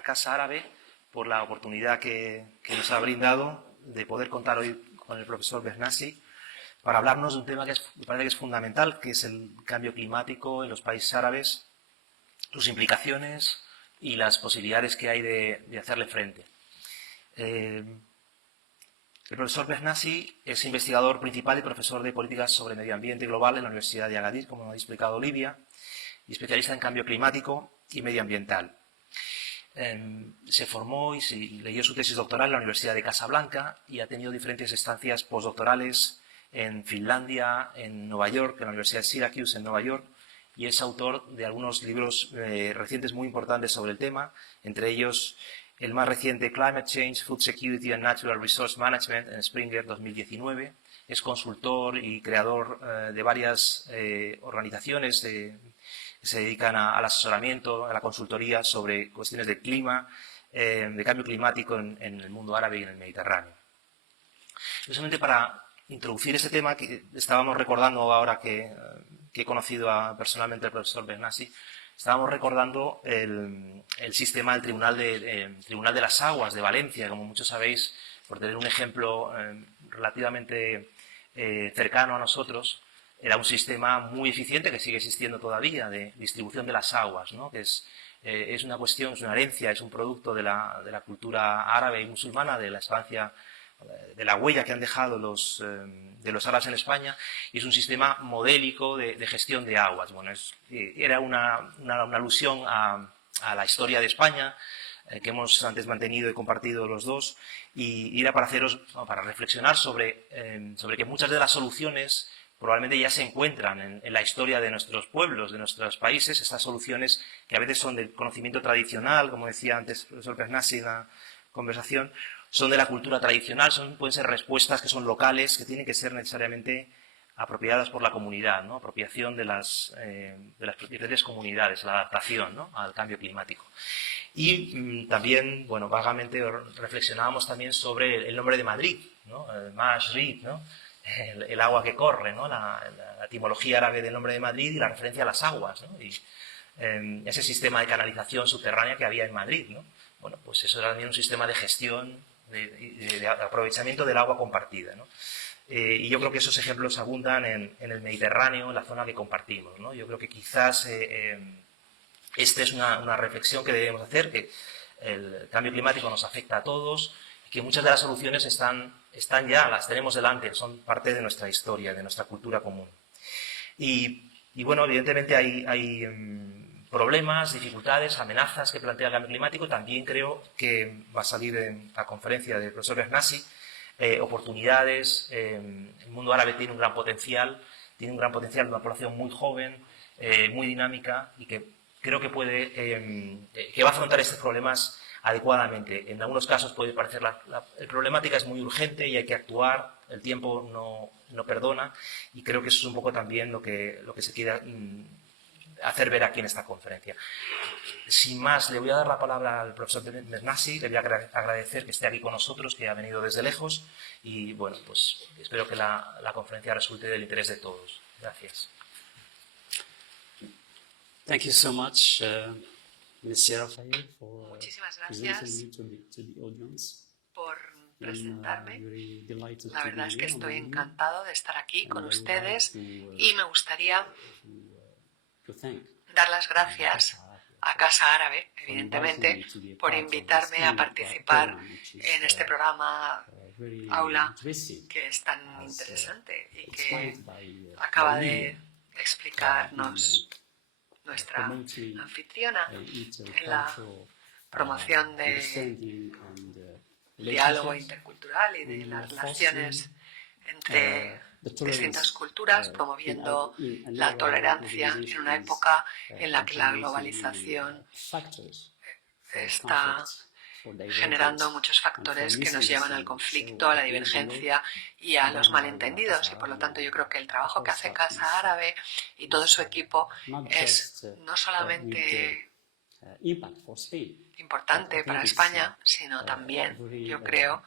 a Casa Árabe por la oportunidad que nos ha brindado de poder contar hoy con el profesor Bernassi para hablarnos de un tema que me parece que es fundamental, que es el cambio climático en los países árabes, sus implicaciones y las posibilidades que hay de hacerle frente. El profesor Bernassi es investigador principal y profesor de políticas sobre medio ambiente global en la Universidad de Agadir, como ha explicado Olivia, y especialista en cambio climático y medioambiental. Se formó y leyó su tesis doctoral en la Universidad de Casablanca y ha tenido diferentes estancias postdoctorales en Finlandia, en Nueva York, en la Universidad de Syracuse en Nueva York, y es autor de algunos libros recientes muy importantes sobre el tema, entre ellos el más reciente Climate Change, Food Security and Natural Resource Management en Springer 2019. Es consultor y creador de varias organizaciones que se dedican al asesoramiento, a la consultoría sobre cuestiones de clima, de cambio climático en el mundo árabe y en el Mediterráneo. Precisamente para introducir este tema que estábamos recordando ahora que he conocido personalmente al profesor Bernassi, estábamos recordando el sistema del Tribunal de las Aguas de Valencia, como muchos sabéis, por tener un ejemplo relativamente cercano a nosotros. Era un sistema muy eficiente que sigue existiendo todavía de distribución de las aguas, ¿no? Que es una cuestión, es una herencia, es un producto de la cultura árabe y musulmana, de la estancia, de la huella que han dejado de los árabes en España, y es un sistema modélico de gestión de aguas. Bueno, era una alusión a la historia de España, que hemos antes mantenido y compartido los dos, y era para reflexionar sobre que muchas de las soluciones probablemente ya se encuentran en la historia de nuestros pueblos, de nuestros países, estas soluciones que a veces son del conocimiento tradicional, como decía antes el profesor Bernassi en la conversación, son de la cultura tradicional, pueden ser respuestas que son locales, que tienen que ser necesariamente apropiadas por la comunidad, ¿no? Apropiación de las diferentes comunidades, la adaptación, ¿no?, al cambio climático. Y también, bueno, vagamente reflexionábamos también sobre el nombre de Madrid, ¿no?, Masrid, ¿no?, el agua que corre, ¿no?, la etimología árabe del nombre de Madrid y la referencia a las aguas, ¿no?, y ese sistema de canalización subterránea que había en Madrid, ¿no? Bueno, pues eso era también un sistema de gestión, de aprovechamiento del agua compartida, ¿no? Y yo creo que esos ejemplos abundan en el Mediterráneo, en la zona que compartimos, ¿no? Yo creo que quizás esta es una reflexión que debemos hacer, que el cambio climático nos afecta a todos, que muchas de las soluciones están ya, las tenemos delante, son parte de nuestra historia, de nuestra cultura común. Y bueno, evidentemente hay problemas, dificultades, amenazas que plantea el cambio climático. También creo que va a salir en la conferencia del profesor Bernassi oportunidades. El mundo árabe tiene un gran potencial, una población muy joven, muy dinámica, y que creo que que va a afrontar estos problemas adecuadamente. En algunos casos puede parecer la problemática es muy urgente y hay que actuar, el tiempo no perdona, y creo que eso es un poco también lo que se quiere hacer ver aquí en esta conferencia. Sin más, le voy a dar la palabra al profesor Bernassi, le voy a agradecer que esté aquí con nosotros, que ha venido desde lejos, y bueno, pues espero que la conferencia resulte del interés de todos. Gracias. Thank you so much, Monsieur Rafael, for Muchísimas presenting gracias me to the audience. por presentarme. Very delighted La to verdad be es que here estoy among you. encantado de estar aquí And con I would ustedes like y me gustaría to thank dar las gracias a Casa Árabe, evidentemente, por invitarme a participar en este programa Aula, que es tan interesante y que acaba de explicarnos nuestra anfitriona en la promoción del diálogo intercultural y de las relaciones entre distintas culturas, promoviendo la tolerancia en una época en la que la globalización está generando muchos factores que nos llevan al conflicto, a la divergencia y a los malentendidos. Y por lo tanto yo creo que el trabajo que hace Casa Árabe y todo su equipo es no solamente importante para España, sino también, yo creo,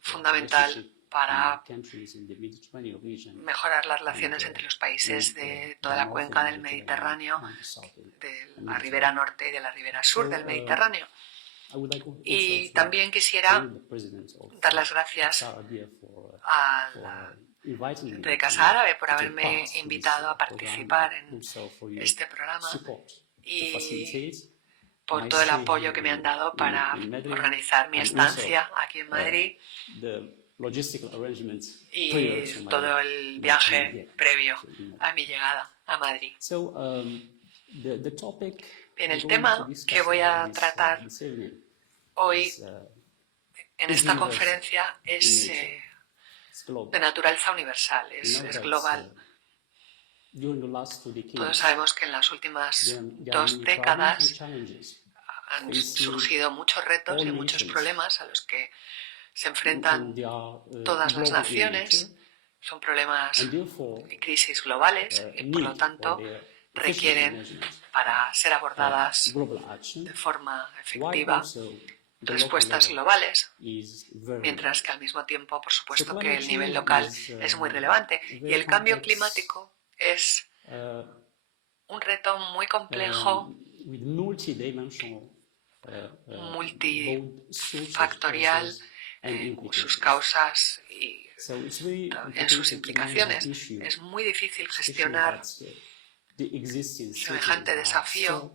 fundamental para countries in the Mediterranean region, mejorar las relaciones entre los países de toda la cuenca del Mediterráneo, de la ribera norte y de la ribera sur del Mediterráneo. Y también quisiera dar las gracias a la gente de Casa Árabe por haberme invitado a participar en este programa y por todo el apoyo que me han dado para organizar mi estancia aquí en Madrid y todo el viaje previo a mi llegada a Madrid. Bien, el tema que voy a tratar hoy en esta conferencia es de naturaleza universal, es global. Todos sabemos que en las últimas 2 décadas han surgido muchos retos y muchos problemas a los que se enfrentan todas las naciones. Son problemas y crisis globales y, por lo tanto, requieren, para ser abordadas de forma efectiva, respuestas globales, mientras que al mismo tiempo, por supuesto, que el nivel local es muy relevante. Y el cambio climático es un reto muy complejo, multifactorial en sus causas y en sus implicaciones. Es muy difícil gestionar semejante desafío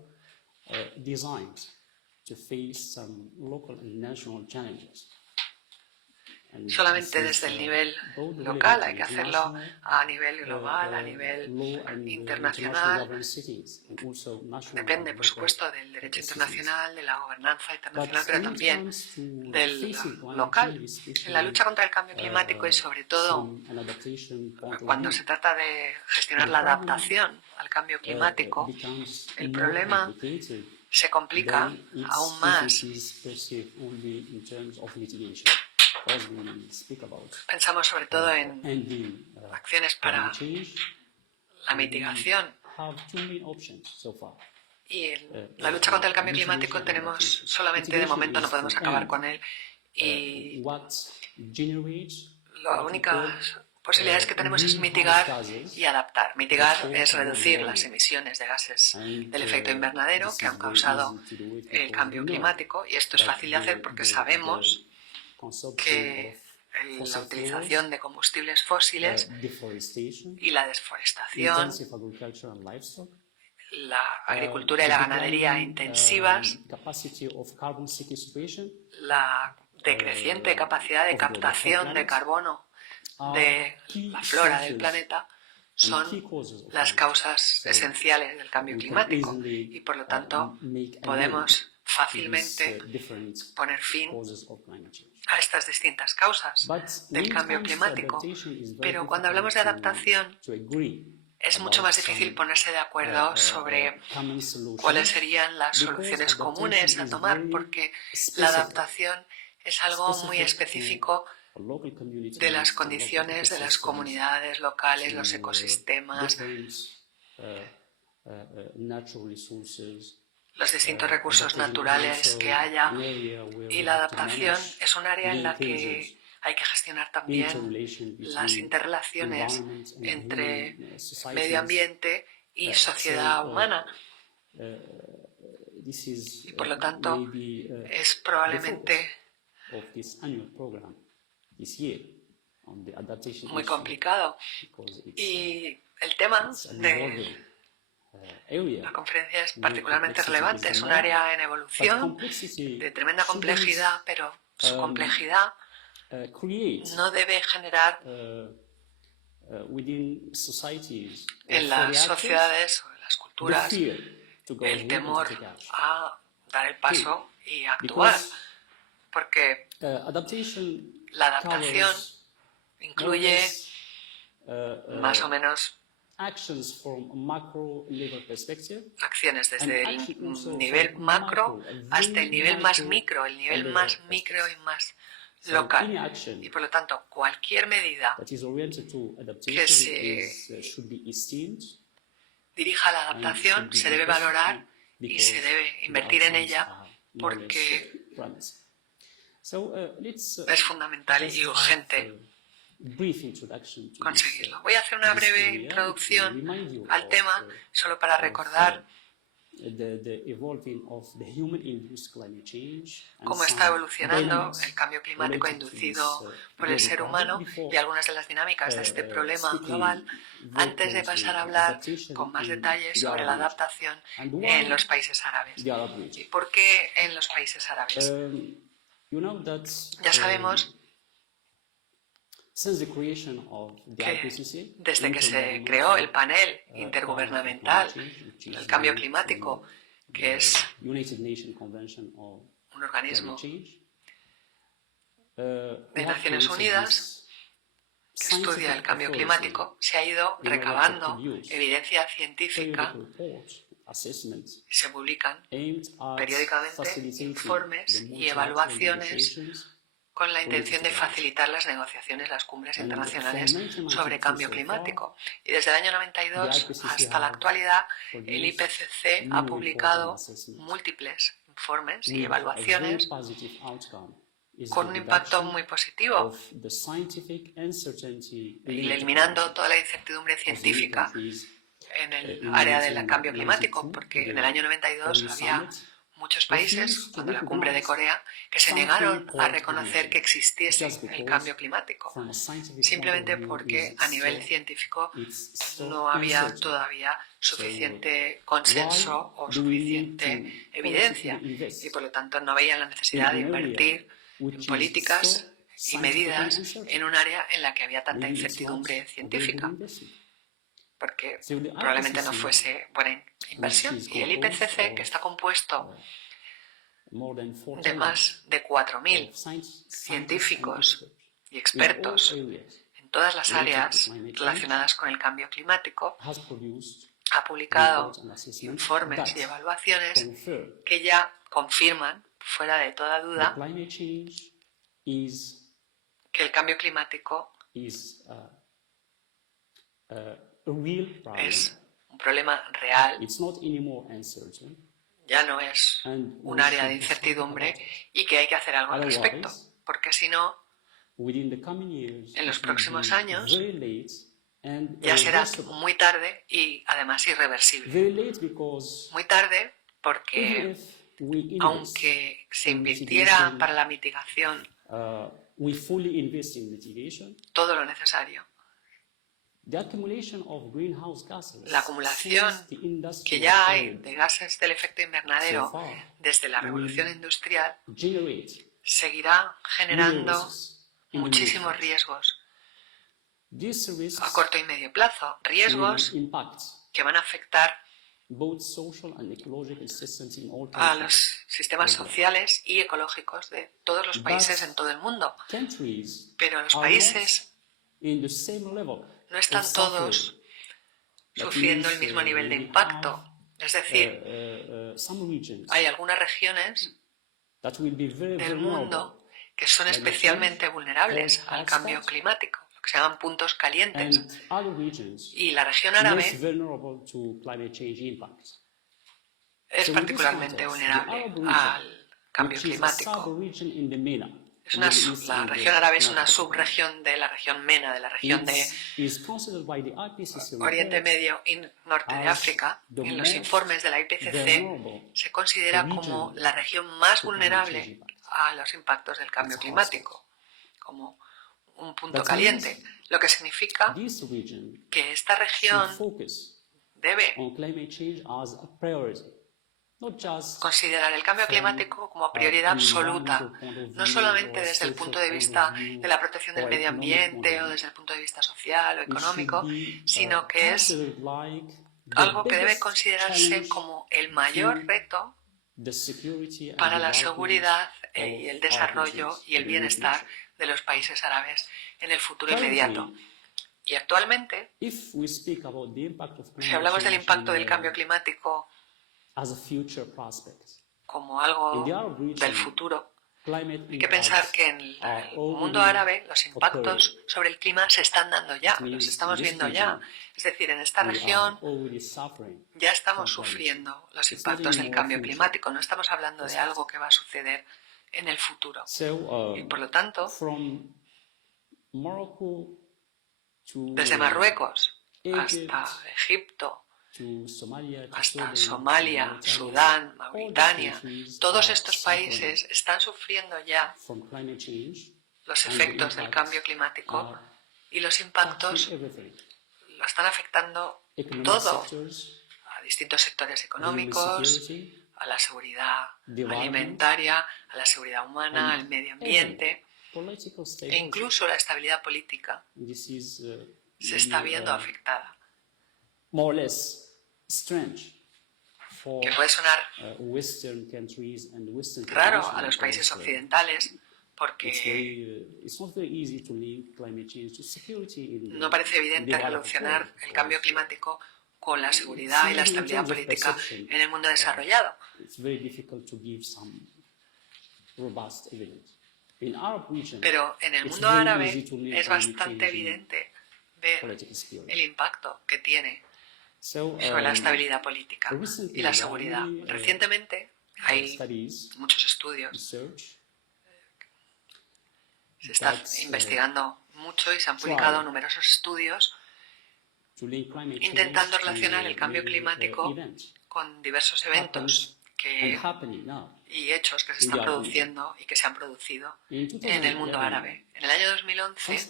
solamente desde el nivel local, hay que hacerlo a nivel global, a nivel internacional. Depende, por supuesto, del derecho internacional, de la gobernanza internacional, pero también del local. En la lucha contra el cambio climático y sobre todo cuando se trata de gestionar la adaptación al cambio climático, el problema se complica aún más. Pensamos sobre todo en acciones para la mitigación. Y en la lucha contra el cambio climático tenemos solamente, de momento no podemos acabar con él. Y las únicas posibilidades que tenemos es mitigar y adaptar. Mitigar es reducir las emisiones de gases del efecto invernadero que han causado el cambio climático. Y esto es fácil de hacer porque sabemos que la utilización de combustibles fósiles y la deforestación, la agricultura y la ganadería intensivas, la decreciente capacidad de captación de carbono de la flora del planeta son las causas esenciales del cambio climático y, por lo tanto, podemos fácilmente poner fin a estas distintas causas del cambio climático. Pero cuando hablamos de adaptación, es mucho más difícil ponerse de acuerdo sobre cuáles serían las soluciones comunes a tomar, porque la adaptación es algo muy específico de las condiciones de las comunidades locales, los ecosistemas, los distintos recursos naturales que haya, y la adaptación es un área en la que hay que gestionar también las interrelaciones entre medio ambiente y sociedad humana. Y por lo tanto, es probablemente muy complicado. Y el tema de la conferencia es particularmente relevante. Es un área en evolución, de tremenda complejidad, pero su complejidad no debe generar en las sociedades o en las culturas el temor a dar el paso y actuar, porque la adaptación incluye más o menos acciones desde el nivel macro hasta el nivel más micro, el nivel más micro y más local. Y por lo tanto, cualquier medida que se dirija a la adaptación se debe valorar y se debe invertir en ella porque es fundamental y urgente conseguirlo. Voy a hacer una breve introducción al tema, solo para recordar cómo está evolucionando el cambio climático inducido por el ser humano y algunas de las dinámicas de este problema global, antes de pasar a hablar con más detalles sobre la adaptación en los países árabes. ¿Y por qué en los países árabes? Ya sabemos que desde que se creó el panel intergubernamental del cambio climático, que es un organismo de Naciones Unidas que estudia el cambio climático, se ha ido recabando evidencia científica y se publican periódicamente informes y evaluaciones con la intención de facilitar las negociaciones, las cumbres internacionales sobre cambio climático. Y desde el año 92 hasta la actualidad, el IPCC ha publicado múltiples informes y evaluaciones con un impacto muy positivo, eliminando toda la incertidumbre científica en el área del cambio climático, porque en el año 92 había muchos países, cuando la cumbre de Corea, que se negaron a reconocer que existiese el cambio climático, simplemente porque a nivel científico no había todavía suficiente consenso o suficiente evidencia y por lo tanto no veían la necesidad de invertir en políticas y medidas en un área en la que había tanta incertidumbre científica, porque probablemente no fuese buena inversión. Y el IPCC, que está compuesto de más de 4.000 científicos y expertos en todas las áreas relacionadas con el cambio climático, ha publicado informes y evaluaciones que ya confirman, fuera de toda duda, que el cambio climático es un problema real, ya no es un área de incertidumbre y que hay que hacer algo al respecto, porque si no, en los próximos años ya será muy tarde y además irreversible. Muy tarde porque aunque se invirtiera para la mitigación todo lo necesario, la acumulación que ya hay de gases del efecto invernadero desde la revolución industrial seguirá generando muchísimos riesgos a corto y medio plazo, riesgos que van a afectar a los sistemas sociales y ecológicos de todos los países en todo el mundo. Pero los países no están todos sufriendo el mismo nivel de impacto. Es decir, hay algunas regiones del mundo que son especialmente vulnerables al cambio climático, lo que se llaman puntos calientes. Y la región árabe es particularmente vulnerable al cambio climático. La región árabe es una subregión de la región MENA, de la región de Oriente Medio y Norte de África. En los informes de la IPCC se considera como la región más vulnerable a los impactos del cambio climático, como un punto caliente, lo que significa que esta región debe considerar el cambio climático como prioridad absoluta, no solamente desde el punto de vista de la protección del medio ambiente o desde el punto de vista social o económico, sino que es algo que debe considerarse como el mayor reto para la seguridad y el desarrollo y el bienestar de los países árabes en el futuro inmediato. Y actualmente, si hablamos del impacto del cambio climático como algo del futuro, hay que pensar que en el mundo árabe los impactos sobre el clima se están dando ya, los estamos viendo ya. Es decir, en esta región ya estamos sufriendo los impactos del cambio climático, no estamos hablando de algo que va a suceder en el futuro. Y por lo tanto, desde Marruecos hasta Egipto, hasta Somalia, Sudán, Mauritania, todos estos países están sufriendo ya los efectos del cambio climático y los impactos lo están afectando todo, a distintos sectores económicos, a la seguridad alimentaria, a la seguridad humana, al medio ambiente e incluso la estabilidad política se está viendo afectada. Que puede sonar raro a los países occidentales porque no parece evidente relacionar el cambio climático con la seguridad y la estabilidad política en el mundo desarrollado. Pero en el mundo árabe es bastante evidente ver el impacto que tiene sobre la estabilidad política y la seguridad. Recientemente hay muchos estudios, se está investigando mucho y se han publicado numerosos estudios intentando relacionar el cambio climático con diversos eventos y hechos que se están produciendo y que se han producido en el mundo árabe. En el año 2011,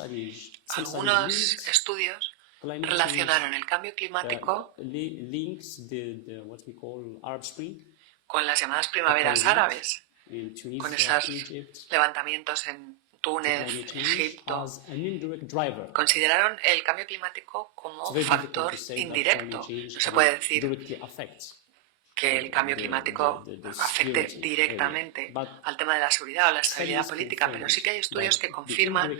algunos estudios relacionaron el cambio climático con las llamadas primaveras árabes, con esos levantamientos en Túnez, Egipto. Consideraron el cambio climático como factor indirecto. No se puede decir que el cambio climático afecte directamente al tema de la seguridad o la estabilidad política, pero sí que hay estudios que confirman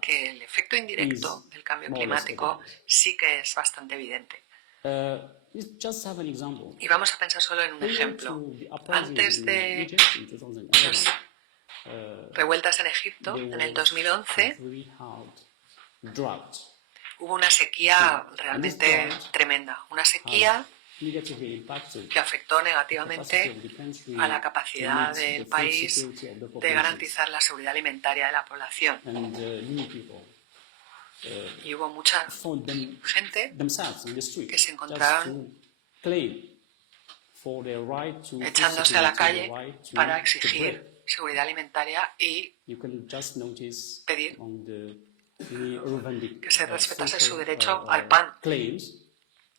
que el efecto indirecto del cambio climático sí que es bastante evidente. Y vamos a pensar solo en un ejemplo. Antes de las revueltas en Egipto, en el 2011, hubo una sequía realmente tremenda, una sequía que afectó negativamente a la capacidad del país de garantizar la seguridad alimentaria de la población. Y hubo mucha gente que se encontraron echándose a la calle para exigir seguridad alimentaria y pedir que se respetase su derecho al pan.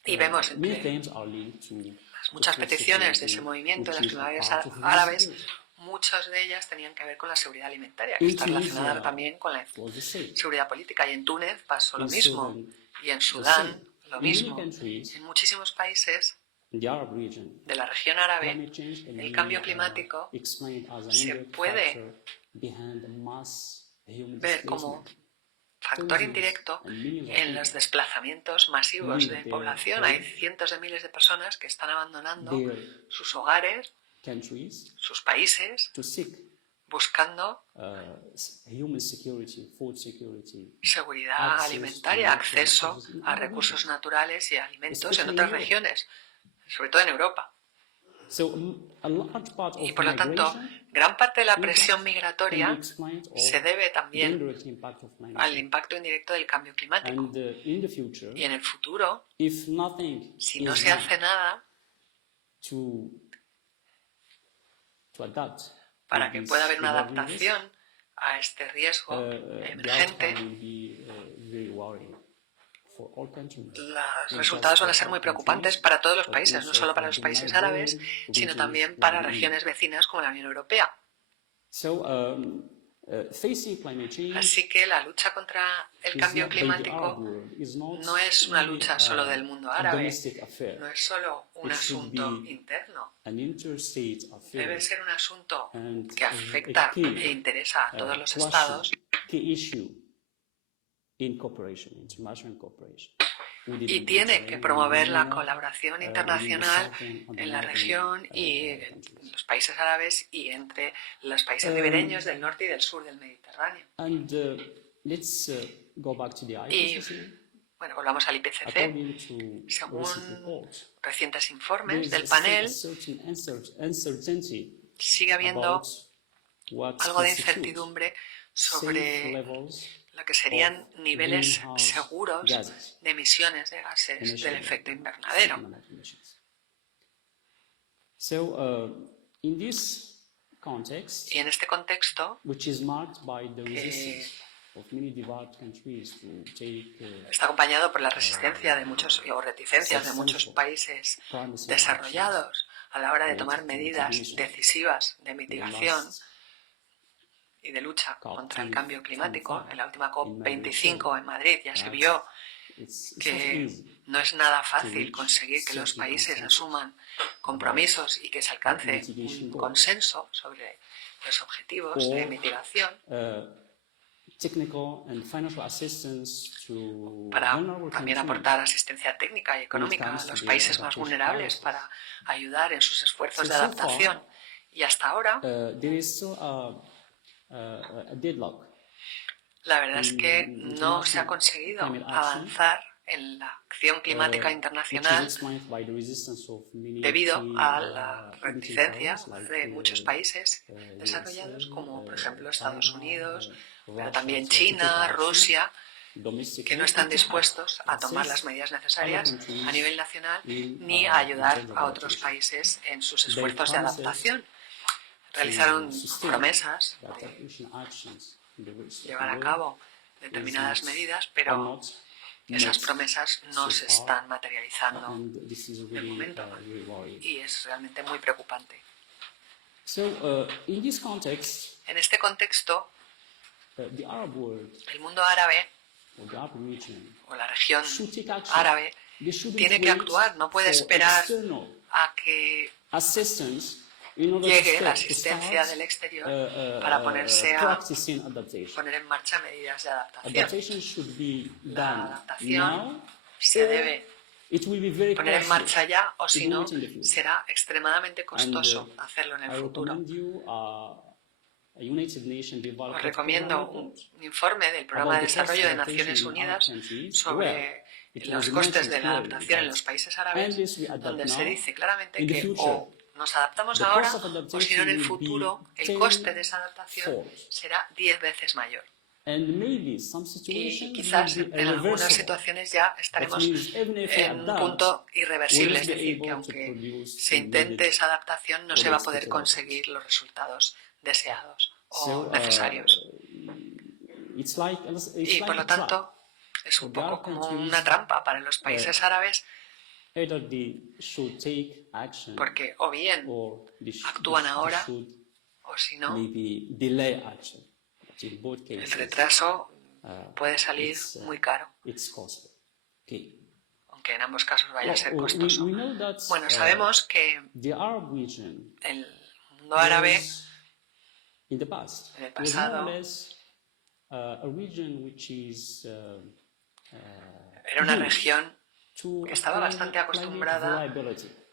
Y vemos entre las muchas peticiones de ese movimiento, de las primaveras árabes, muchas de ellas tenían que ver con la seguridad alimentaria, que está relacionada también con la seguridad política. Y en Túnez pasó lo mismo, y en Sudán lo mismo. En muchísimos países de la región árabe, el cambio climático se puede ver como factor indirecto en los desplazamientos masivos de población. Hay cientos de miles de personas que están abandonando sus hogares, sus países, buscando seguridad alimentaria, acceso a recursos naturales y alimentos en otras regiones, sobre todo en Europa. Y por lo tanto, gran parte de la presión migratoria se debe también al impacto indirecto del cambio climático. Y en el futuro, si no se hace nada para que pueda haber una adaptación a este riesgo emergente, los resultados van a ser muy preocupantes para todos los países, no solo para los países árabes, sino también para regiones vecinas como la Unión Europea. Así que la lucha contra el cambio climático no es una lucha solo del mundo árabe, no es solo un asunto interno, debe ser un asunto que afecta e interesa a todos los estados y tiene que promover la colaboración internacional en la región y en los países árabes y entre los países ribereños del norte y del sur del Mediterráneo. Y bueno, volvamos al IPCC. Según recientes informes del panel, sigue habiendo algo de incertidumbre sobre lo que serían niveles seguros de emisiones de gases del efecto invernadero. Y en este contexto, que está acompañado por la resistencia de muchos, o reticencias de muchos países desarrollados a la hora de tomar medidas decisivas de mitigación y de lucha contra el cambio climático. En la última COP25 en Madrid ya se vio que no es nada fácil conseguir que los países asuman compromisos y que se alcance un consenso sobre los objetivos de mitigación para también aportar asistencia técnica y económica a los países más vulnerables para ayudar en sus esfuerzos de adaptación. Y hasta ahora, la verdad es que no se ha conseguido avanzar en la acción climática internacional debido a la reticencia de muchos países desarrollados, como por ejemplo Estados Unidos, pero también China, Rusia, que no están dispuestos a tomar las medidas necesarias a nivel nacional ni a ayudar a otros países en sus esfuerzos de adaptación. Realizaron promesas de llevar a cabo determinadas medidas, pero esas promesas no se están materializando de momento y es realmente muy preocupante. En este contexto, el mundo árabe o la región árabe tiene que actuar, no puede esperar a que llegue la asistencia del exterior para ponerse a poner en marcha medidas de adaptación. La adaptación se debe poner en marcha ya, o si no, será extremadamente costoso hacerlo en el futuro. Os recomiendo un informe del Programa de Desarrollo de Naciones Unidas sobre los costes de la adaptación en los países árabes, donde se dice claramente que o nos adaptamos ahora o si no en el futuro el coste de esa adaptación será 10 veces mayor. Y quizás en algunas situaciones ya estaremos en un punto irreversible, es decir, que aunque se intente esa adaptación no se va a poder conseguir los resultados deseados o necesarios. Y por lo tanto es un poco como una trampa para los países árabes, porque o bien actúan ahora o si no el retraso puede salir muy caro, aunque en ambos casos vaya a ser costoso. Bueno, sabemos que el mundo árabe en el pasado era una región que estaba bastante acostumbrada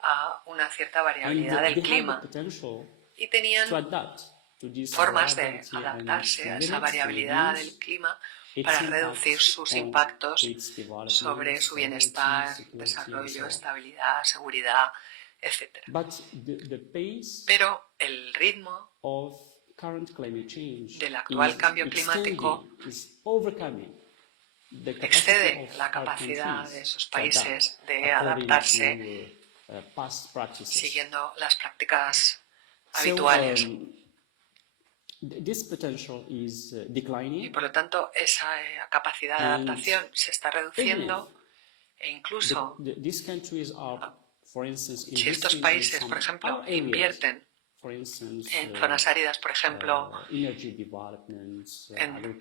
a una cierta variabilidad del clima y tenían formas de adaptarse a esa variabilidad del clima para reducir sus impactos sobre su bienestar, desarrollo, estabilidad, seguridad, etc. Pero el ritmo del actual cambio climático excede la capacidad de esos países de adaptarse siguiendo las prácticas habituales. Y por lo tanto esa capacidad de adaptación se está reduciendo e incluso si estos países, por ejemplo, invierten en zonas áridas, por ejemplo, en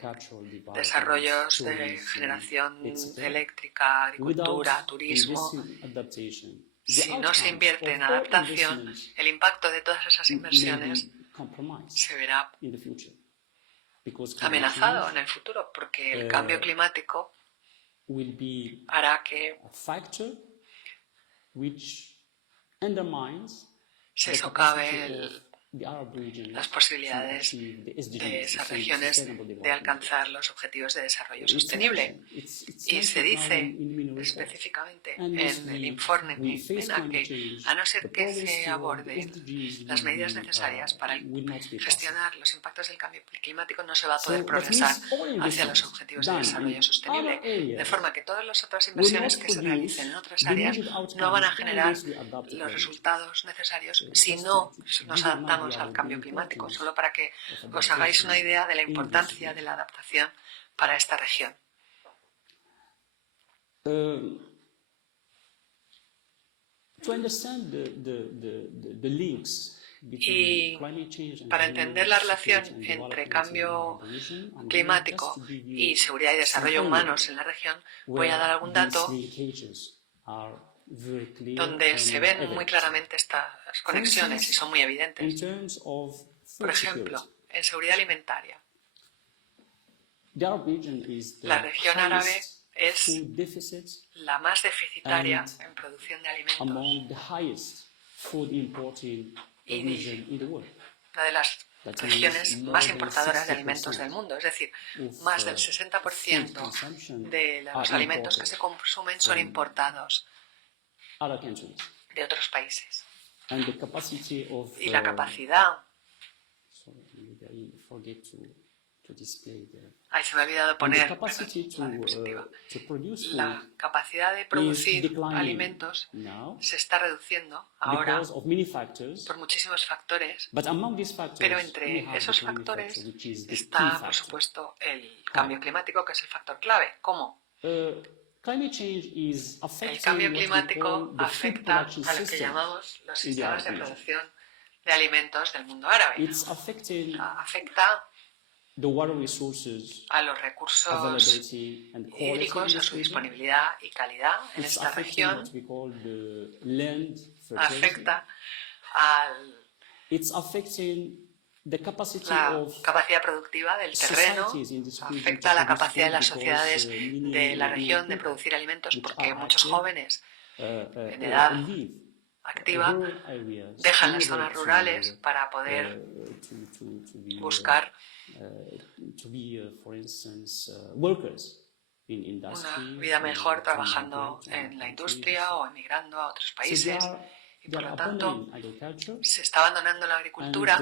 desarrollos de generación eléctrica, agricultura, turismo. Si no se invierte en adaptación, el impacto de todas esas inversiones se verá amenazado en el futuro, porque el cambio climático hará que se socave las posibilidades de esas regiones de alcanzar los objetivos de desarrollo sostenible. Y se dice específicamente en el informe MENA que, a no ser que se aborden las medidas necesarias para gestionar los impactos del cambio climático, no se va a poder progresar hacia los objetivos de desarrollo sostenible. De forma que todas las otras inversiones que se realicen en otras áreas no van a generar los resultados necesarios si no nos adaptamos al cambio climático, solo para que os hagáis una idea de la importancia de la adaptación para esta región. Y para entender la relación entre cambio climático y seguridad y desarrollo humanos en la región, voy a dar algún dato donde se ven muy claramente estas conexiones y son muy evidentes. Por ejemplo, en seguridad alimentaria, la región árabe es la más deficitaria en producción de alimentos y una de las regiones más importadoras de alimentos del mundo. Es decir, más del 60% de los alimentos que se consumen son importados de otros países. Y la capacidad... Ay, se me ha olvidado poner la diapositiva. La capacidad de producir alimentos se está reduciendo ahora por muchísimos factores, pero entre esos factores está, por supuesto, el cambio climático, que es el factor clave. ¿Cómo? El cambio climático afecta a lo que llamamos los sistemas de producción de alimentos del mundo árabe. Afecta a los recursos hídricos, a su disponibilidad y calidad en esta región. Afecta a la capacidad productiva del terreno, afecta a la capacidad de las sociedades de la región de producir alimentos, porque muchos jóvenes en edad activa dejan las zonas rurales para poder buscar una vida mejor trabajando en la industria o emigrando a otros países. Y por lo tanto, se está abandonando la agricultura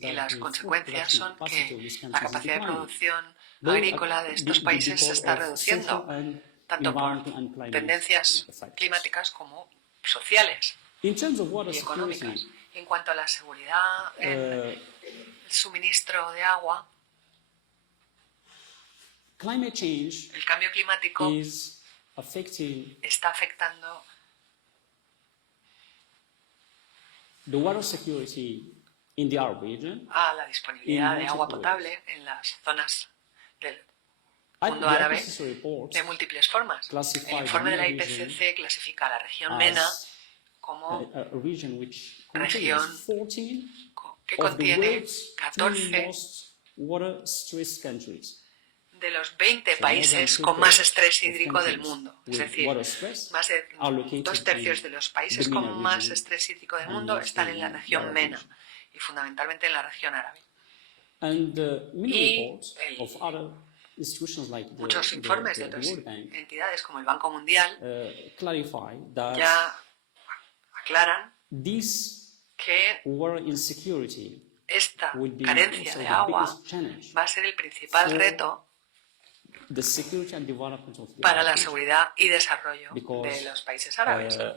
y las consecuencias son que la capacidad de producción agrícola de estos países se está reduciendo, tanto por tendencias climáticas como sociales y económicas. En cuanto a la seguridad en el suministro de agua, el cambio climático está afectando a la disponibilidad de agua potable en las zonas del mundo árabe de múltiples formas. El informe de la IPCC clasifica a la región MENA como región que contiene 14 de los 20 países con más estrés hídrico del mundo. Es decir, más de 2/3 de los países con más estrés hídrico del mundo están en la región MENA y fundamentalmente en la región árabe. Y muchos informes de otras entidades como el Banco Mundial ya aclaran que esta carencia de agua va a ser el principal reto para la seguridad y desarrollo de los países árabes. Esto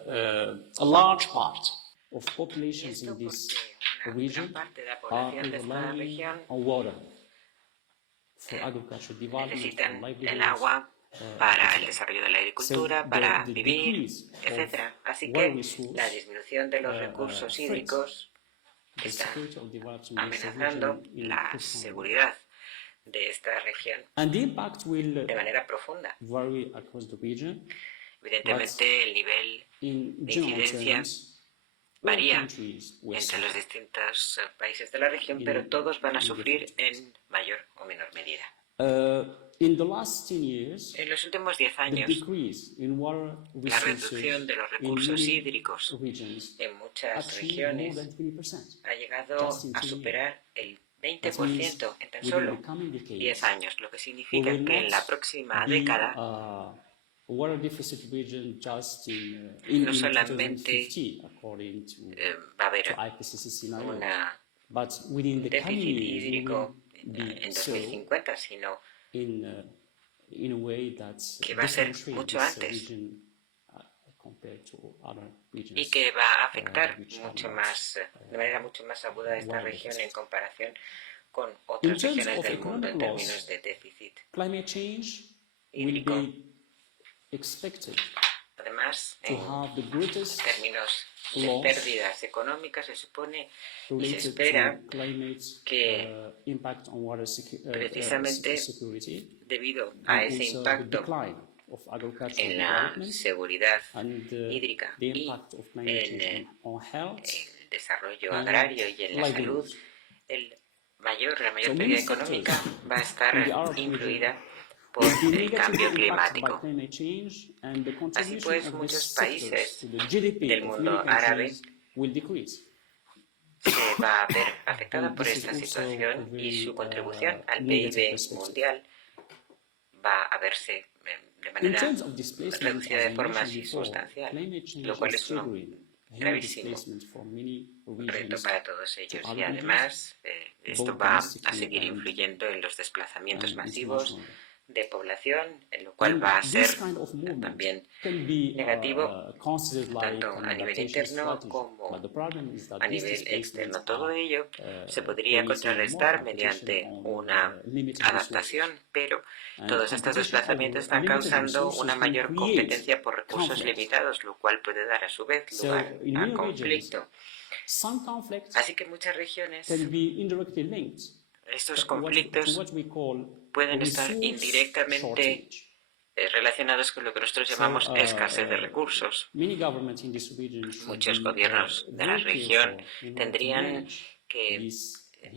porque una gran parte de la población de esta región necesitan el agua para el desarrollo de la agricultura, para vivir, etc. Así que la disminución de los recursos hídricos está amenazando la seguridad de esta región de manera profunda. Evidentemente, el nivel de incidencia varía entre los distintos países de la región, pero todos van a sufrir en mayor o menor medida. En los últimos 10 años, la reducción de los recursos hídricos en muchas muchas regiones ha llegado a superar el 20% en tan solo 10 años, lo que significa que en la próxima década no solamente va a haber un déficit hídrico en 2050, sino que va a ser mucho antes y que va a afectar mucho más, de manera mucho más aguda a esta región en comparación con otras regiones del mundo en términos de déficit hídrico. Además, en términos de pérdidas económicas, se supone y se espera que precisamente debido a ese impacto en la seguridad hídrica y en el desarrollo agrario y en la salud, la mayor pérdida económica va a estar influida por el cambio climático. Así pues, muchos países del mundo árabe se va a ver afectada por esta situación y su contribución al PIB mundial va a verse de manera reducida de forma sustancial, lo cual es un gravísimo reto para todos ellos. Y además, esto va a seguir influyendo en los desplazamientos masivos de población, en lo cual va a ser también negativo tanto a nivel interno como a nivel externo. Todo ello se podría contrarrestar mediante una adaptación, pero todos estos desplazamientos están causando una mayor competencia por recursos limitados, lo cual puede dar a su vez lugar a conflicto. Así que muchas regiones, estos conflictos pueden estar indirectamente relacionados con lo que nosotros llamamos escasez de recursos. Muchos gobiernos de la región tendrían que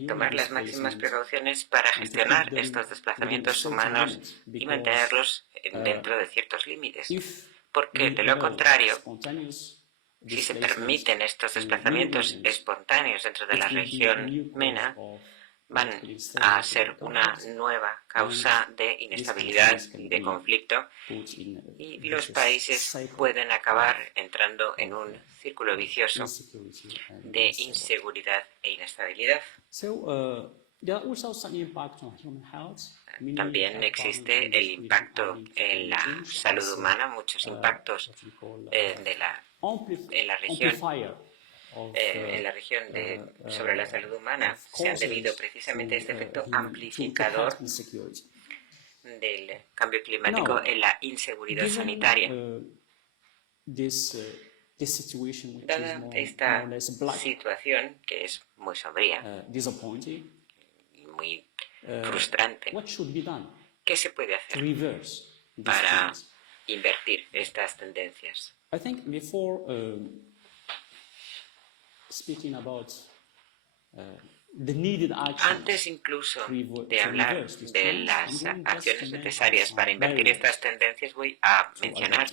tomar las máximas precauciones para gestionar estos desplazamientos humanos y mantenerlos dentro de ciertos límites, porque de lo contrario, si se permiten estos desplazamientos espontáneos dentro de la región MENA, van a ser una nueva causa de inestabilidad y de conflicto, y los países pueden acabar entrando en un círculo vicioso de inseguridad e inestabilidad. También existe el impacto en la salud humana, muchos impactos en la región sobre la salud humana se han debido precisamente a este efecto amplificador del cambio climático en la inseguridad sanitaria. Dada esta situación, que es muy sombría y muy frustrante, ¿qué se puede hacer para invertir estas tendencias? Antes incluso de hablar de las acciones necesarias para invertir estas tendencias, voy a mencionar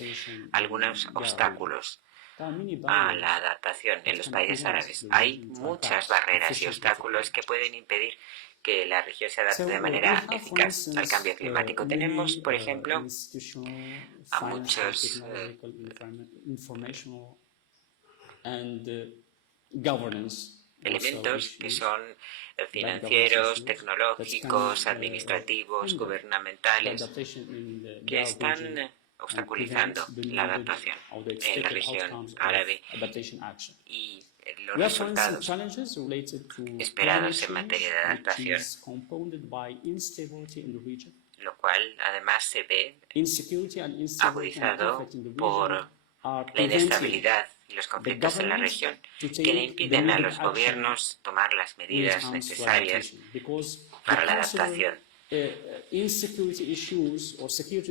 algunos obstáculos a la adaptación en los países árabes. Hay muchas barreras y obstáculos que pueden impedir que la región se adapte de manera eficaz al cambio climático. Tenemos, por ejemplo, a muchos elementos que son financieros, tecnológicos, administrativos, gubernamentales, que están obstaculizando la adaptación en la región árabe, y los resultados esperados en materia de adaptación, lo cual además se ve agudizado por la inestabilidad y los conflictos en la región, que le impiden a los gobiernos tomar las medidas necesarias para la adaptación.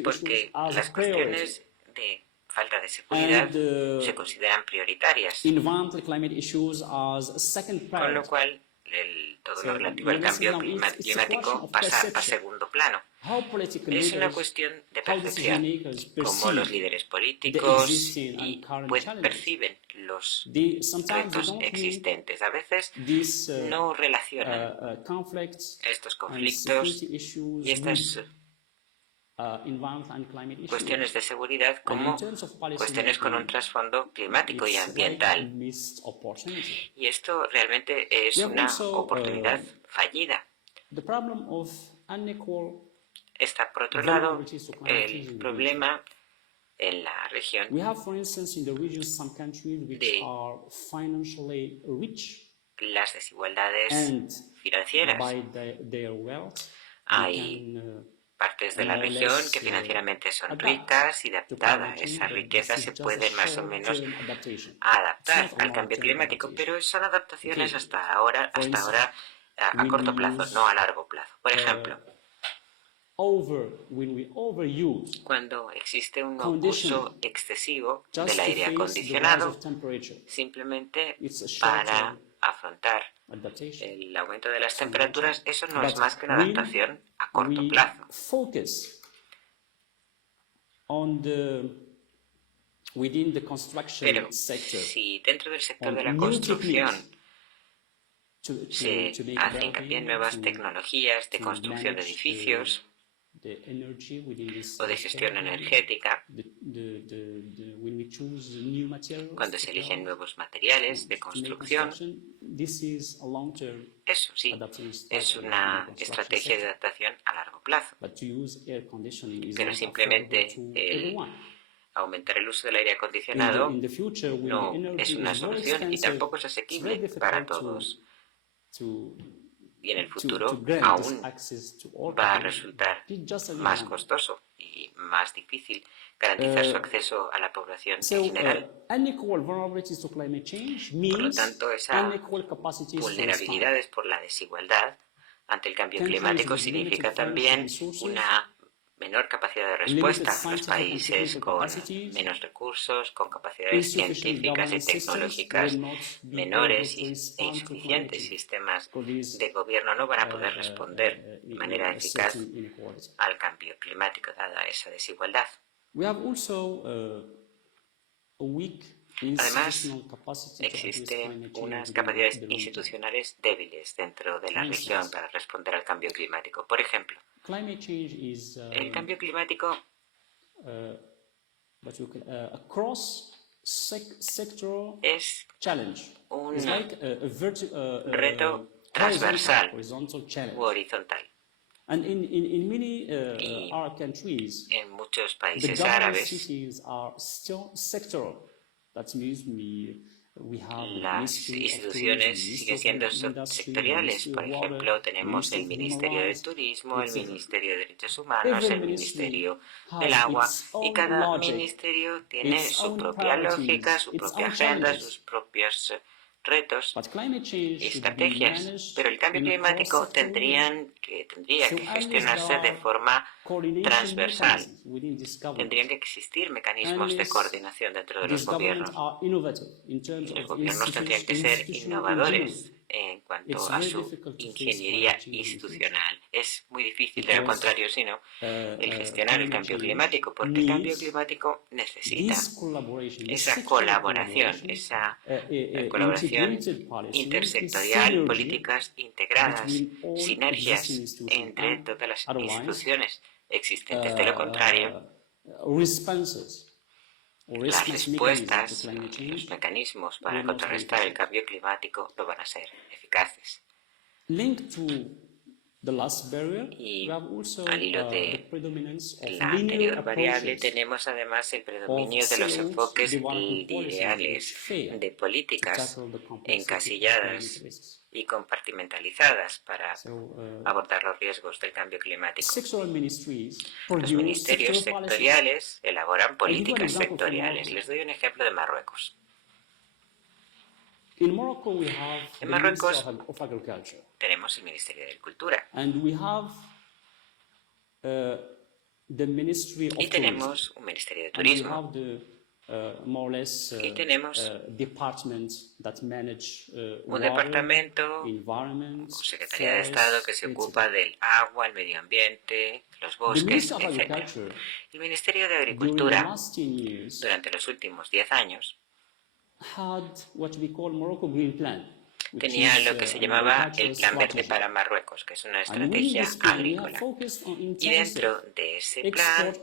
Porque las cuestiones de falta de seguridad se consideran prioritarias, con lo cual todo lo relativo al cambio climático pasa a segundo plano. Es una cuestión de percepción, cómo los líderes políticos perciben los retos existentes. A veces no relacionan estos conflictos y estas cuestiones de seguridad como cuestiones con un trasfondo climático y ambiental. Y esto realmente es una oportunidad fallida. Está, por otro lado, el problema en la región de las desigualdades financieras. Hay partes de la región que financieramente son ricas y dada esa riqueza se pueden más o menos adaptar al cambio climático, pero son adaptaciones hasta ahora a corto plazo, no a largo plazo. Por ejemplo, cuando existe un uso excesivo del aire acondicionado, simplemente para afrontar el aumento de las temperaturas, eso no es más que una adaptación a corto plazo. Pero si dentro del sector de la construcción se hace hincapié en nuevas tecnologías de construcción de edificios o de gestión energética, cuando se eligen nuevos materiales de construcción, eso sí, es una estrategia de adaptación a largo plazo. Pero simplemente aumentar el uso del aire acondicionado no es una solución y tampoco es asequible para todos. Y en el futuro aún va a resultar más costoso y más difícil garantizar su acceso a la población en general. Por lo tanto, esa vulnerabilidades por la desigualdad ante el cambio climático significa también una menor capacidad de respuesta. Los países con menos recursos, con capacidades científicas y tecnológicas menores e insuficientes sistemas de gobierno no van a poder responder de manera eficaz al cambio climático dada esa desigualdad. Además, existen unas capacidades institucionales débiles dentro de la región para responder al cambio climático. Por ejemplo, el cambio climático es un reto transversal u horizontal. Y en muchos países árabes, las instituciones siguen siendo sectoriales. Por ejemplo, tenemos el Ministerio de Turismo, el Ministerio de Derechos Humanos, el Ministerio del Agua, y cada ministerio tiene su propia lógica, su propia agenda, sus propios retos y estrategias, pero el cambio climático tendría que gestionarse de forma transversal. Tendrían que existir mecanismos de coordinación dentro de los gobiernos. Los gobiernos tendrían que ser innovadores en cuanto a su ingeniería institucional. Es muy difícil, de lo contrario, sino el gestionar el cambio climático, porque el cambio climático necesita esa colaboración, intersectorial, políticas integradas, sinergias entre todas las instituciones existentes. De lo contrario, las respuestas, los mecanismos para contrarrestar el cambio climático no van a ser eficaces. Y al hilo de la anterior variable tenemos además el predominio de los enfoques ideales de políticas encasilladas y compartimentalizadas para abordar los riesgos del cambio climático. Los ministerios sectoriales elaboran políticas sectoriales. Les doy un ejemplo de Marruecos. En Marruecos tenemos el Ministerio de Agricultura y tenemos un Ministerio de Turismo Y tenemos un departamento o Secretaría de Estado que se ocupa del agua, el medio ambiente, los bosques, etc. El Ministerio de Agricultura, durante los últimos 10 años, tenía lo que se llamaba el Plan Verde para Marruecos, que es una estrategia agrícola. Y dentro de ese plan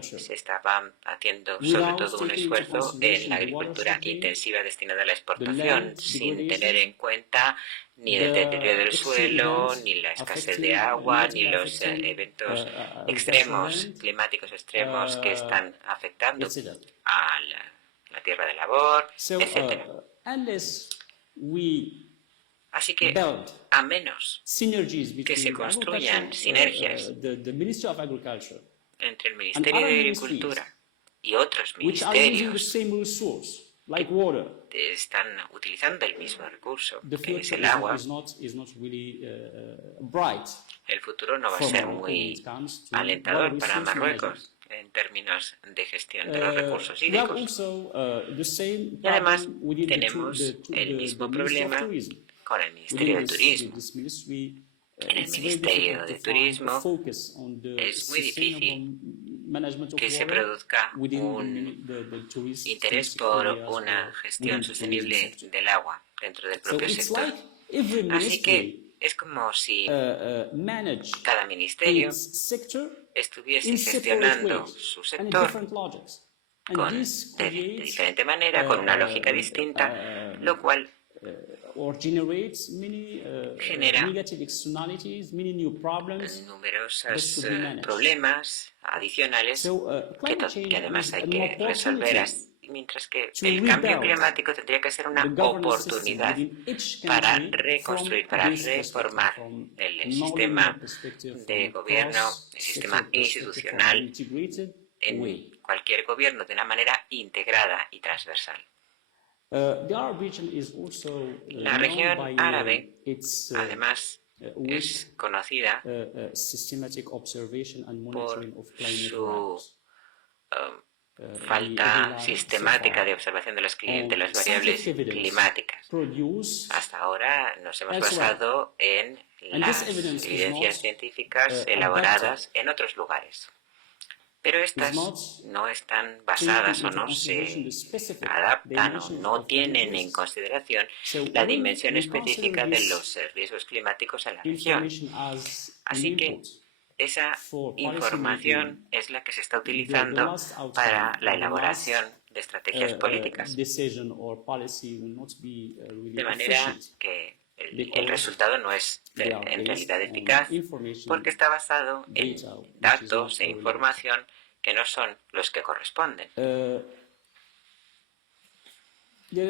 se estaba haciendo sobre todo un esfuerzo en la agricultura intensiva destinada a la exportación, sin tener en cuenta ni el deterioro del suelo, ni la escasez de agua, ni los eventos extremos, climáticos extremos que están afectando a la tierra de labor, etc. Así que, a menos que se construyan sinergias entre el Ministerio de Agricultura y otros ministerios que están utilizando el mismo recurso, que es el agua, el futuro no va a ser muy alentador para Marruecos en términos de gestión de los recursos hídricos. Y además tenemos el mismo problema con el Ministerio de Turismo. En el Ministerio de Turismo es muy difícil que se produzca un interés por una gestión sostenible del agua dentro del propio sector. Así que es como si cada ministerio estuviese gestionando su sector de diferente manera, con una lógica distinta, lo cual genera numerosos problemas adicionales que además hay que resolver, mientras que el cambio climático tendría que ser una oportunidad para reconstruir, para reformar el sistema de gobierno, el sistema institucional, en cualquier gobierno de una manera integrada y transversal. La región árabe, además, es conocida por su falta sistemática de observación de las variables climáticas. Hasta ahora nos hemos basado en las evidencias científicas elaboradas en otros lugares. Pero estas no están basadas o no se adaptan o no tienen en consideración la dimensión específica de los riesgos climáticos en la región. Así que esa información es la que se está utilizando para la elaboración de estrategias políticas. De manera que el resultado no es en realidad eficaz porque está basado en datos e información que no son los que corresponden. Y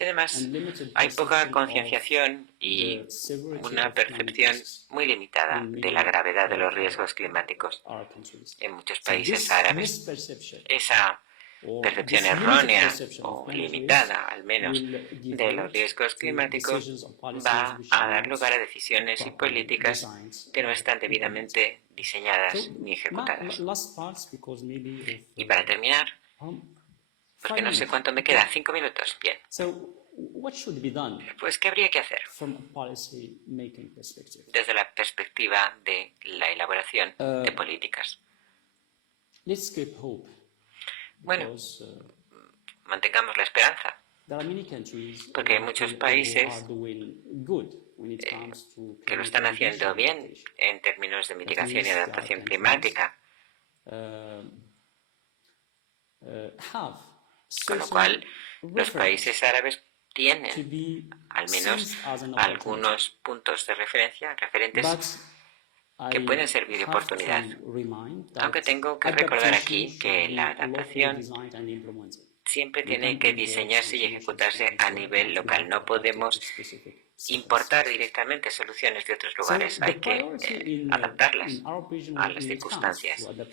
además hay poca concienciación y una percepción muy limitada de la gravedad de los riesgos climáticos en muchos países árabes. Esa percepción errónea o limitada, al menos, de los riesgos climáticos va a dar lugar a decisiones y políticas que no están debidamente diseñadas ni ejecutadas. Y para terminar, porque no sé cuánto me queda, 5 minutos, bien. Pues, ¿qué habría que hacer desde la perspectiva de la elaboración de políticas? Bueno, mantengamos la esperanza, porque hay muchos países que lo están haciendo bien en términos de mitigación y adaptación climática, con lo cual los países árabes tienen al menos algunos puntos de referencia, referentes que pueden servir de oportunidad. Aunque tengo que recordar aquí que la adaptación siempre tiene que diseñarse y ejecutarse a nivel local. No podemos importar directamente soluciones de otros lugares, hay que adaptarlas a las circunstancias. La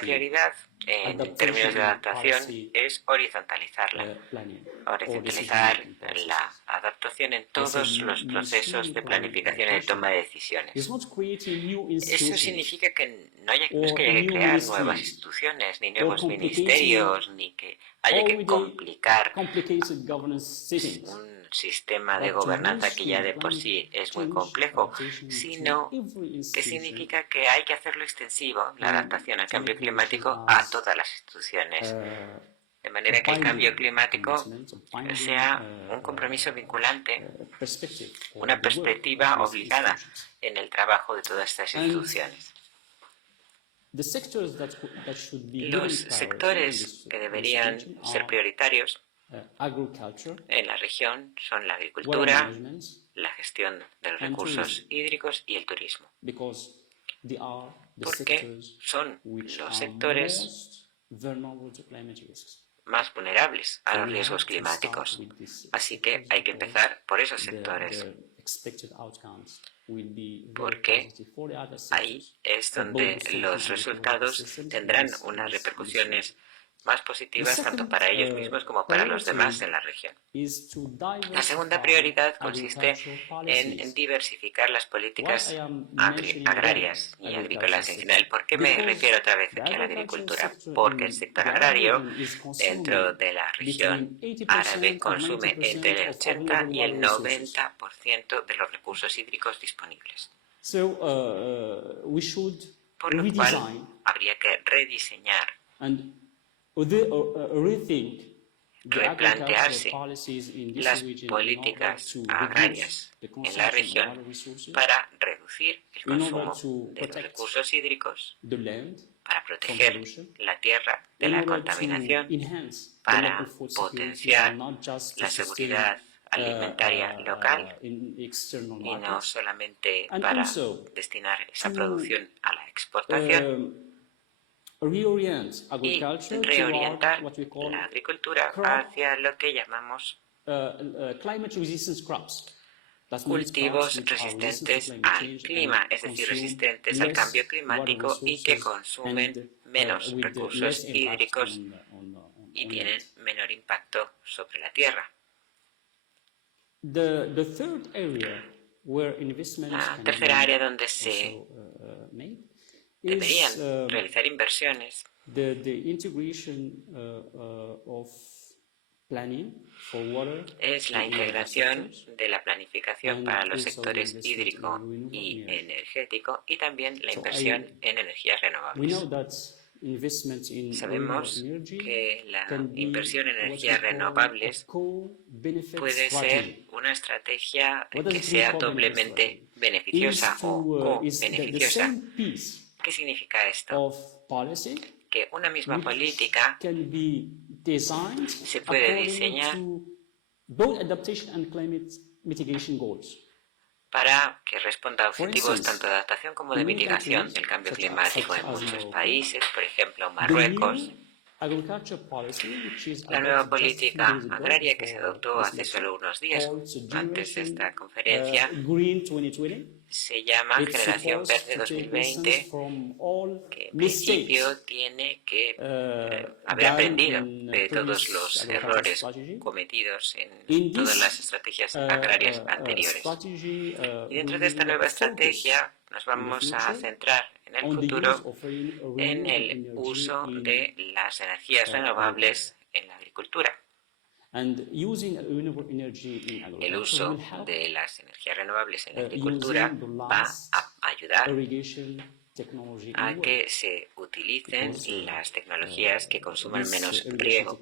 prioridad en términos de adaptación es horizontalizar la adaptación en todos los procesos de planificación y de toma de decisiones. Eso significa que no es que haya que crear nuevas instituciones, ni nuevos ministerios, ni que haya que complicar un sistema de gobernanza que ya de por sí es muy complejo, sino que significa que hay que hacerlo extensivo, la adaptación al cambio climático, a todas las instituciones. De manera que el cambio climático sea un compromiso vinculante, una perspectiva obligada en el trabajo de todas estas instituciones. Los sectores que deberían ser prioritarios en la región son la agricultura, la gestión de los recursos hídricos y el turismo, porque son los sectores más vulnerables a los riesgos climáticos. Así que hay que empezar por esos sectores, porque ahí es donde los resultados tendrán unas repercusiones más positivas tanto para ellos mismos como para los demás en la región. La segunda prioridad consiste en diversificar las políticas agrarias y agrícolas en general. ¿Por qué me refiero otra vez aquí a la agricultura? Porque el sector agrario dentro de la región árabe consume entre el 80 y el 90% de los recursos hídricos disponibles. Por lo cual habría que rediseñar, replantearse las políticas agrarias en la región para reducir el consumo de los recursos hídricos, para proteger la tierra de la contaminación, para potenciar la seguridad alimentaria local y no solamente para destinar esa producción a la exportación, y reorientar la agricultura hacia lo que llamamos cultivos resistentes al clima, es decir, resistentes al cambio climático y que consumen menos recursos hídricos y tienen menor impacto sobre la tierra. La tercera área donde se deberían realizar inversiones es la integración de la planificación para los sectores hídrico y energético y también la inversión en energías renovables. Sabemos que la inversión en energías renovables puede ser una estrategia que sea doblemente beneficiosa o co-beneficiosa. ¿Qué significa esto? Que una misma política se puede diseñar para que responda a objetivos tanto de adaptación como de mitigación del cambio climático en muchos países, por ejemplo Marruecos. La nueva política agraria que se adoptó hace solo unos días, antes de esta conferencia, se llama Generación Verde 2020, que en principio tiene que haber aprendido de todos los errores cometidos en todas las estrategias agrarias anteriores. Y dentro de esta nueva estrategia nos vamos a centrar en el futuro en el uso de las energías renovables en la agricultura. El uso de las energías renovables en la agricultura va a ayudar a que se utilicen las tecnologías que consuman menos riego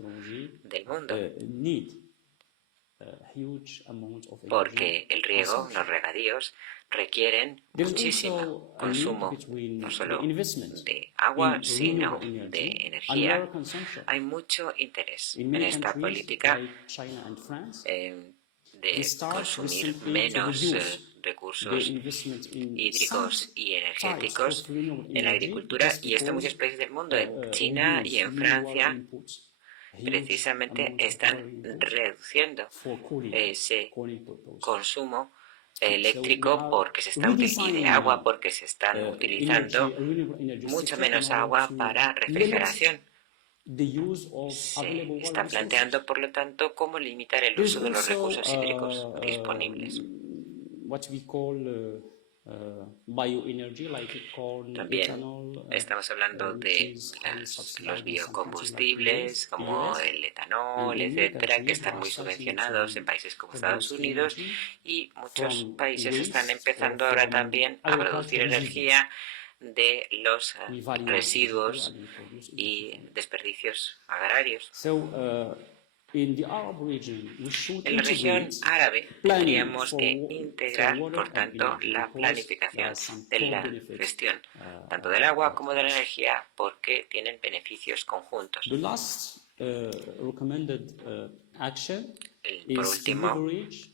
del mundo, porque el riego, los regadíos, requieren muchísimo consumo, no solo de agua, sino de energía. Hay mucho interés en esta política de consumir menos recursos hídricos y energéticos en la agricultura, y esto en muchos países del mundo, en China y en Francia, precisamente están reduciendo ese consumo eléctrico porque se está y de agua porque se están utilizando mucho menos agua para refrigeración. Se está planteando, por lo tanto, cómo limitar el uso de los recursos hídricos disponibles. También estamos hablando de los biocombustibles como el etanol, etcétera, que están muy subvencionados en países como Estados Unidos, y muchos países están empezando ahora también a producir energía de los residuos y desperdicios agrarios. En la región árabe tendríamos que integrar, por tanto, la planificación de la gestión tanto del agua como de la energía porque tienen beneficios conjuntos. Por último,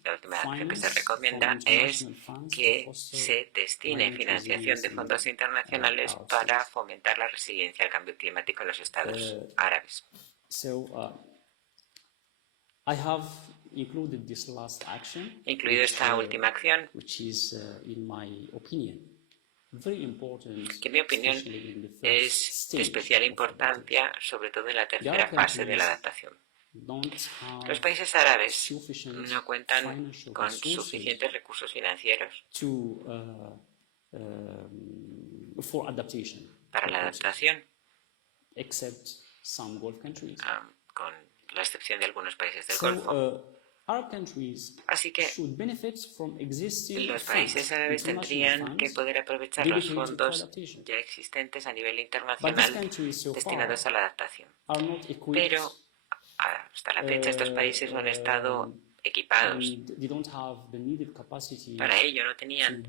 la última acción que se recomienda es que se destine financiación de fondos internacionales para fomentar la resiliencia al cambio climático en los estados árabes. Incluido esta última acción, que en mi opinión es de especial importancia, sobre todo en la tercera fase de la adaptación. Los países árabes no cuentan con suficientes recursos financieros para la adaptación, con la excepción de algunos países del Golfo. Así que los países árabes tendrían que poder aprovechar los fondos ya existentes a nivel internacional destinados a la adaptación. Pero hasta la fecha estos países no han estado equipados. Para ello no tenían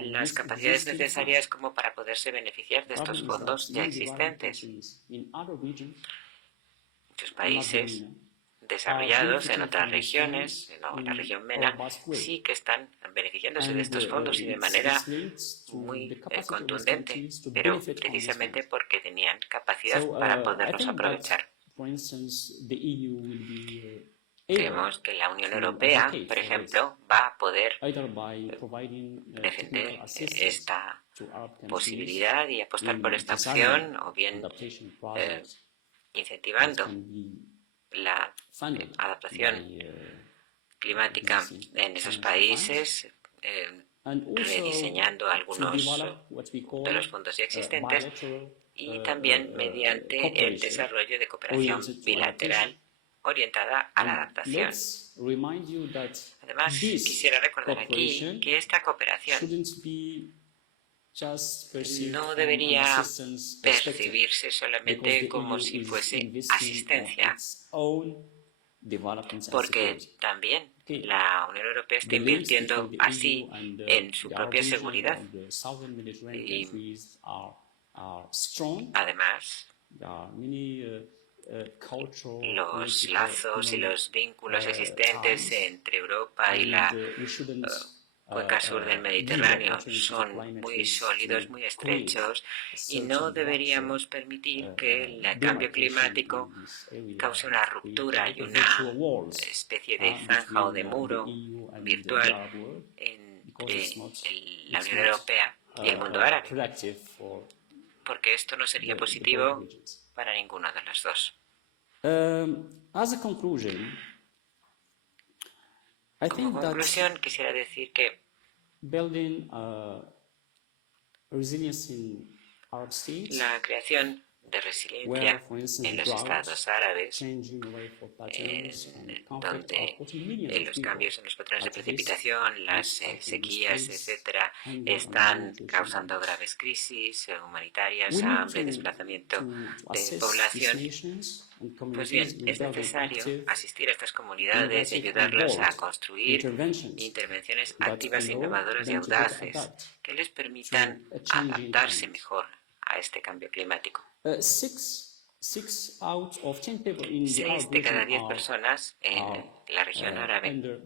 las capacidades necesarias como para poderse beneficiar de estos fondos ya existentes. Muchos países desarrollados en otras regiones, en la región MENA, sí que están beneficiándose de estos fondos y de manera muy contundente, pero precisamente porque tenían capacidad para poderlos aprovechar. Creemos que la Unión Europea, por ejemplo, va a poder defender esta posibilidad y apostar por esta opción, o bien incentivando la adaptación climática en esos países, rediseñando algunos de los fondos ya existentes y también mediante el desarrollo de cooperación bilateral orientada a la adaptación. Además, quisiera recordar aquí que esta cooperación no debería percibirse solamente como si fuese asistencia, porque también la Unión Europea está invirtiendo así en su propia seguridad. Y además, los lazos y los vínculos existentes entre Europa y la cuenca sur del Mediterráneo son muy sólidos, muy estrechos, y no deberíamos permitir que el cambio climático cause una ruptura y una especie de zanja o de muro virtual entre la Unión Europea y el mundo árabe, porque esto no sería positivo para ninguno de los dos. Como conclusión, quisiera decir que la creación de resiliencia en los estados árabes, donde los cambios en los patrones de precipitación, las sequías, etcétera, están causando graves crisis humanitarias, hambre, desplazamiento de población. Pues bien, es necesario asistir a estas comunidades y ayudarlas a construir intervenciones activas, innovadoras y audaces que les permitan adaptarse mejor a este cambio climático. 6 de cada 10 personas en la región árabe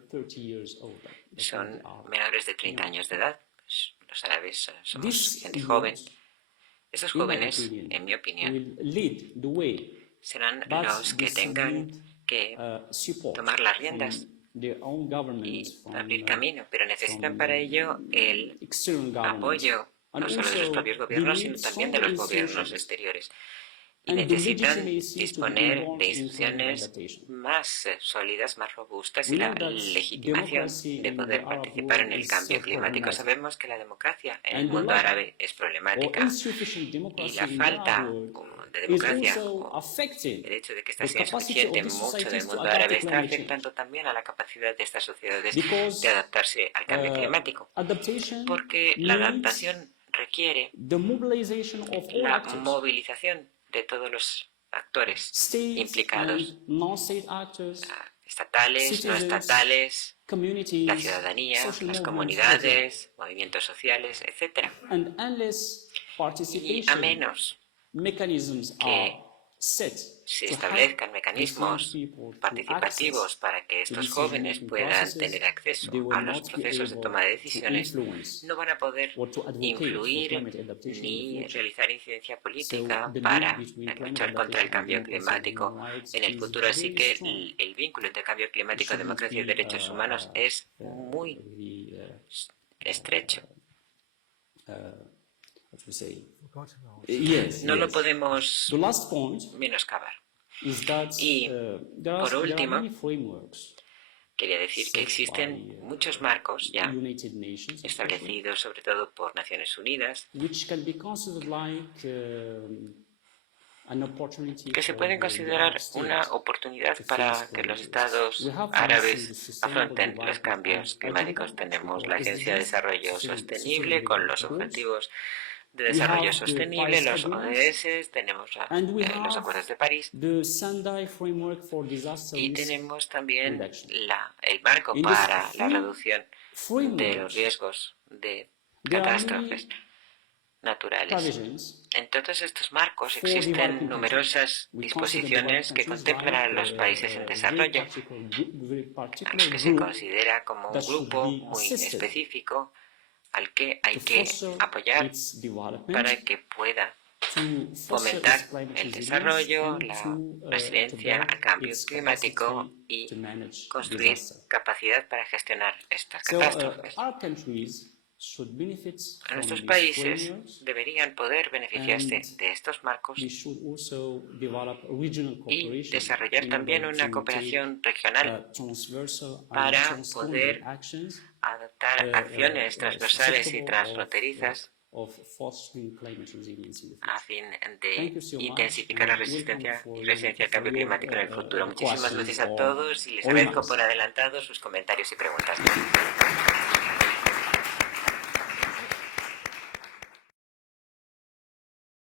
son menores de 30 años de edad. Los árabes somos gente joven. Estos jóvenes, en mi opinión, serán los que tengan que tomar las riendas y abrir camino, pero necesitan para ello el apoyo no solo de los propios gobiernos, sino también de los gobiernos exteriores. Y necesitan disponer de instituciones más sólidas, más robustas y la legitimación de poder participar en el cambio climático. Sabemos que la democracia en el mundo árabe es problemática y la falta de democracia o el hecho de que esta sea insuficiente mucho del mundo árabe está afectando también a la capacidad de estas sociedades de adaptarse al cambio climático, porque la adaptación requiere la movilización de todos los actores implicados, estatales, no estatales, la ciudadanía, las comunidades, movimientos sociales, etc. Y a menos que se establezcan mecanismos participativos para que estos jóvenes puedan tener acceso a los procesos de toma de decisiones, no van a poder influir ni realizar incidencia política para luchar contra el cambio climático. En el futuro sí que el vínculo entre cambio climático, democracia y derechos humanos es muy estrecho. No lo podemos menoscabar. Y, por último, quería decir que existen muchos marcos ya establecidos, sobre todo por Naciones Unidas, que se pueden considerar una oportunidad para que los estados árabes afronten los cambios climáticos. Tenemos la Agencia de Desarrollo Sostenible con los objetivos de desarrollo sostenible, los ODS, tenemos los acuerdos de París y tenemos también el marco para la reducción de los riesgos de catástrofes naturales. En todos estos marcos existen numerosas disposiciones que contemplan a los países en desarrollo, a los que se considera como un grupo muy específico al que hay que apoyar para que pueda fomentar el desarrollo, la resiliencia al cambio climático y construir capacidad para gestionar estas catástrofes. Nuestros países deberían poder beneficiarse de estos marcos y desarrollar también una cooperación regional para poder adoptar acciones transversales y transfronterizas a fin de intensificar la resistencia y resiliencia al cambio climático en el futuro. Muchísimas gracias a todos y les agradezco por adelantado sus comentarios y preguntas.